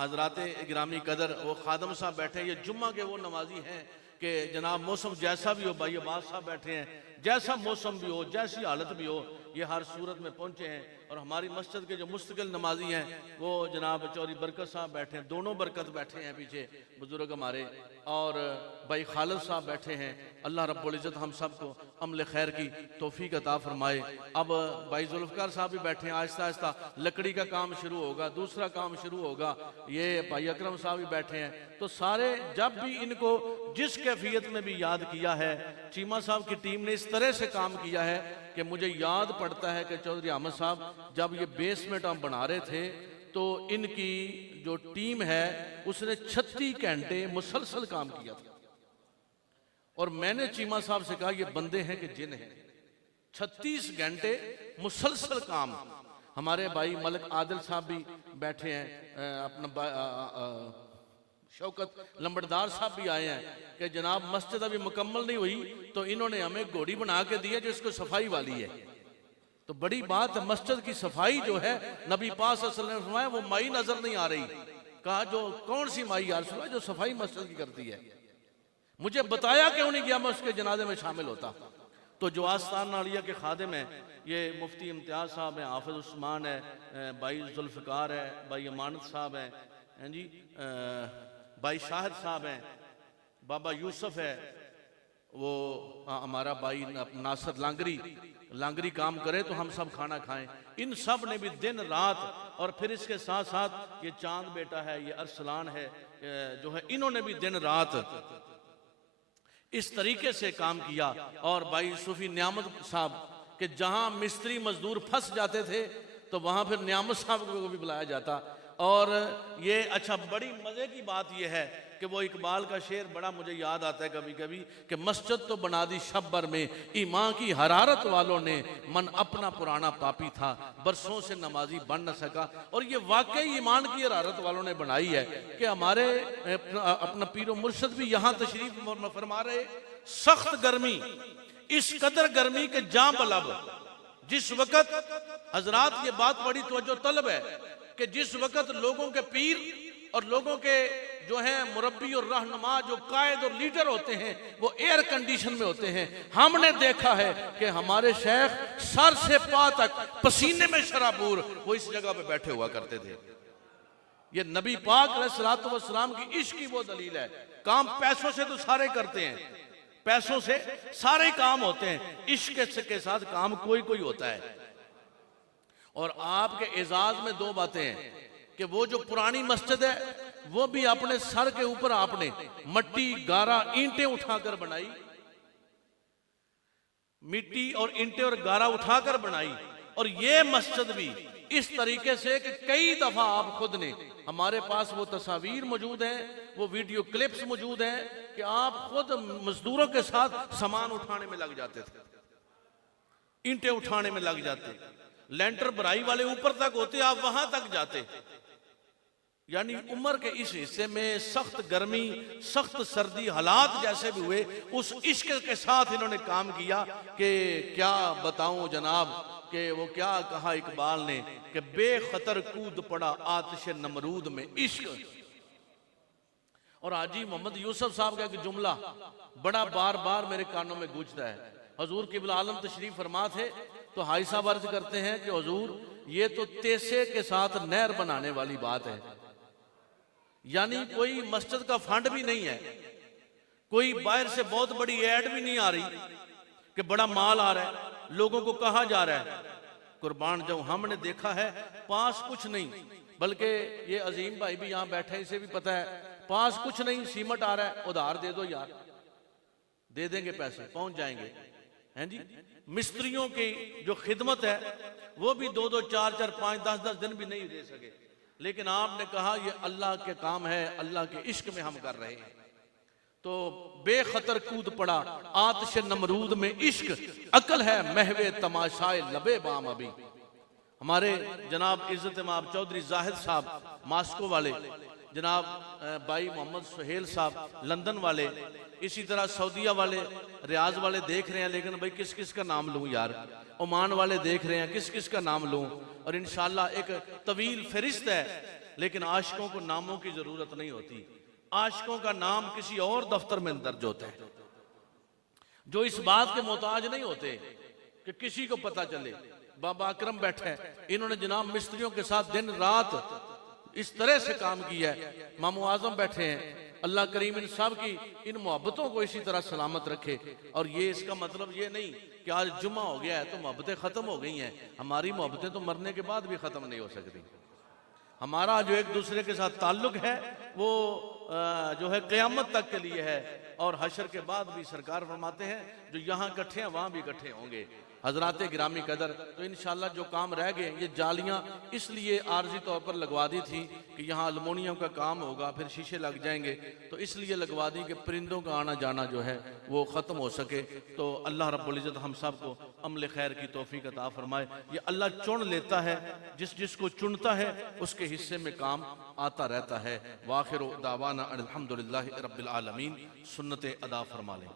हजरात गिरामी कदर वो खादम साहब बैठे हैं, ये जुम्मा के वो नमाजी हैं कि जनाब मौसम जैसा भी हो, भाई अब्बास साहब बैठे हैं, जैसा मौसम भी हो, जैसी हालत भी हो, ये हर सूरत में पहुंचे हैं। और हमारी मस्जिद के जो मुस्तकिल नमाजी हैं वो जनाब चौधरी बरकत साहब बैठे हैं, दोनों बरकत बैठे हैं पीछे बुजुर्ग हमारे, और भाई खालिद साहब बैठे हैं। अल्लाह रब्बुल इज़्ज़त हम सबको अमल खैर की तौफीक अता फरमाए। अब भाई जुल्फ़िकार साहब भी बैठे हैं, आहिस्ता आहिस्ता लकड़ी का काम शुरू होगा, दूसरा काम शुरू होगा, ये भाई अकरम साहब भी बैठे हैं। तो सारे जब भी इनको जिस कैफियत में भी याद किया है, चीमा साहब की टीम ने इस तरह से काम किया है कि मुझे याद पड़ता है कि चौधरी अहमद साहब जब ये बेसमेंट हम बना रहे थे, तो इनकी जो टीम है उसने 36 घंटे मुसलसल काम किया था, और मैंने चीमा साहब से कहा ये बंदे हैं कि जिन हैं, 36 घंटे मुसलसल काम। हमारे भाई मलिक आदिल साहब भी बैठे हैं, अपना शौकत लंबड़दार साहब भी आए हैं कि जनाब मस्जिद अभी मुकम्मल नहीं हुई तो इन्होंने हमें घोड़ी बना के दी है जो इसको सफाई वाली है। तो बड़ी बात है, मस्जिद की सफाई जो है नबी पाक सल्लल्लाहु अलैहि वसल्लम ने फरमाया वो माई नजर नहीं आ रही। कहा जो कौन सी माई यार सुना जो सफाई मस्जिद की करती है, मुझे बताया क्यों नहीं गया, मैं उसके जनाजे में शामिल होता। तो जो आस्तान नालिया के खादिम है, ये मुफ्ती इम्तियाज साहब हैं, हाफिज उस्मान है, भाई जुल्फ़िकार है, भाई अमानत साहब हैं जी, भाई शाहिद साहब हैं, बाबा यूसुफ है, वो हमारा भाई नासर लांगरी काम करे तो हम सब खाना खाएं। इन सब ने भी दिन रात, और फिर इसके साथ साथ ये चांद बेटा है, ये अरसलान है जो है, इन्होंने भी दिन रात इस तरीके से काम किया। और भाई सूफी नियामत साहब के जहां मिस्त्री मजदूर फंस जाते थे तो वहां फिर नियामत साहब को भी बुलाया जाता। और ये अच्छा बड़ी मजे की बात यह है कि वो इकबाल का शेर बड़ा मुझे याद आता है कभी कभी कि मस्जिद तो बना दी शब्बर में, ईमान की हरारत वालों ने, मन अपना पुराना पापी था, बरसों से नमाजी बन न सका। और ये वाकई ईमान की हरारत वालों ने बनाई है कि हमारे अपना पीरो मुर्शद भी यहाँ तशरीफ फरमा रहे। सख्त गर्मी, इस कदर गर्मी के जां बलब, जिस वक्त हजरात ये बात बड़ी तवज्जो तलब है कि जिस वक्त लोगों के पीर और लोगों के जो है मुरब्बी और रहनुमा, जो कायद और लीडर होते हैं, वो एयर कंडीशन में होते हैं। हमने देखा है कि हमारे शेख सर से पा तक पसीने में शराबूर वो इस जगह पे बैठे हुआ करते थे। ये नबी पाक अलैहिस्सलातु वस्सलाम की इश्क की वो दलील है। काम पैसों से तो सारे करते हैं, पैसों से सारे काम होते हैं, इश्क के साथ काम कोई कोई होता है। और आपके एजाज में दो बातें हैं कि वो जो पुरानी मस्जिद है वो भी अपने सर के ऊपर आपने मट्टी गारा ईंटें उठाकर बनाई, मिट्टी और ईंटें और गारा उठाकर बनाई। और ये मस्जिद भी इस तरीके से कि कई दफा आप खुद ने, हमारे पास वो तस्वीर मौजूद हैं, वो वीडियो क्लिप्स मौजूद हैं कि आप खुद मजदूरों के साथ सामान उठाने में लग जाते थे, ईंटें उठाने में लग जाते, लेंटर भराई वाले ऊपर तक होते, आप वहां तक जाते। यानी उम्र के इस हिस्से में सख्त गर्मी, सख्त सर्दी, हालात जैसे भी हुए, उस इश्क के साथ इन्होंने काम किया कि क्या बताऊं जनाब कि वो क्या कहा इकबाल ने कि बेखतर कूद पड़ा आतिश नमरूद में इश्क। और हाजी मोहम्मद यूसुफ साहब का एक जुमला बड़ा बार बार मेरे कानों में गूंजता है। हजूर क़िबला आलम तशरीफ फरमा थे तो हाई साहब अर्ज करते हैं कि हुजूर ये तो तेसे के साथ नहर बनाने वाली बात है। यानी कोई मस्जिद का फंड भी नहीं है, कोई बाहर से बहुत बड़ी ऐड भी नहीं आ रही कि बड़ा माल आ रहा है, लोगों को कहा जा रहा है कुर्बान। जब हमने देखा है पास कुछ नहीं, बल्कि ये अजीम भाई भी यहाँ बैठे, इसे भी पता है पास कुछ नहीं, सीमेंट आ रहा है, उधार दे दो यार, दे देंगे पैसे, पहुंच जाएंगे। हैं जी। मिस्त्रियों की जो खिदमत है वो भी 2-2, 4-4, 5, 10-10 दिन भी नहीं दे सके, लेकिन आपने कहा ये अल्लाह के काम है, अल्लाह के इश्क में हम कर रहे हैं। तो बेखतर कूद पड़ा आतिश नमरूद में इश्क, अकल है महवे तमाशाए लबे बाम अभी। हमारे जनाब इज्जत इमाम चौधरी जाहिद साहब मास्को वाले, जनाब भाई मोहम्मद सुहेल साहब लंदन वाले, इसी तरह सऊदीया वाले, रियाज वाले देख रहे हैं, लेकिन भाई किस किस का नाम लूं यार, ओमान वाले देख रहे हैं किस किस का नाम लूं। और इंशाल्लाह एक तवील फहरिस्त है, लेकिन आशिकों को नामों की जरूरत नहीं होती। आशिकों का नाम किसी और दफ्तर में दर्ज होता है, जो इस बात के मोहताज नहीं होते कि किसी को पता चले। बाबा अकरम बैठे हैं, इन्होंने जनाब मिस्त्रियों के साथ दिन रात इस तरह से काम किया है। मामू आजम बैठे हैं, अल्लाह करीम इन सब की इन मोहब्बतों को इसी तरह सलामत रखे। और ये इसका मतलब ये नहीं कि आज जुम्मा हो गया है तो मोहब्बतें खत्म हो गई हैं। हमारी मोहब्बतें तो मरने के बाद भी खत्म नहीं हो सकती। हमारा जो एक दूसरे के साथ ताल्लुक है वो जो है क़यामत तक के लिए है, और हशर के बाद भी सरकार फरमाते हैं जो यहाँ इकट्ठे हैं वहाँ भी इकट्ठे होंगे। हजरात गिरामी कदर, तो इंशाल्लाह जो काम रह गए, ये जालियाँ इसलिए आर्जी तौर पर लगवा दी थी कि यहाँ अलमोनियम का काम होगा, फिर शीशे लग जाएंगे, तो इसलिए लगवा दी कि परिंदों का आना जाना जो है वो ख़त्म हो सके। तो अल्लाह रब्बुल इज़्ज़त हम सब को अमल खैर की तौफीक अता फरमाए। ये अल्लाह चुन लेता है, जिस जिसको चुनता है उसके हिस्से में काम आता रहता है। वाखिर दावाना अल्हम्दुलिल्लाहि रब्बिल आलमीन। सुन्नत अदा फरमा लें।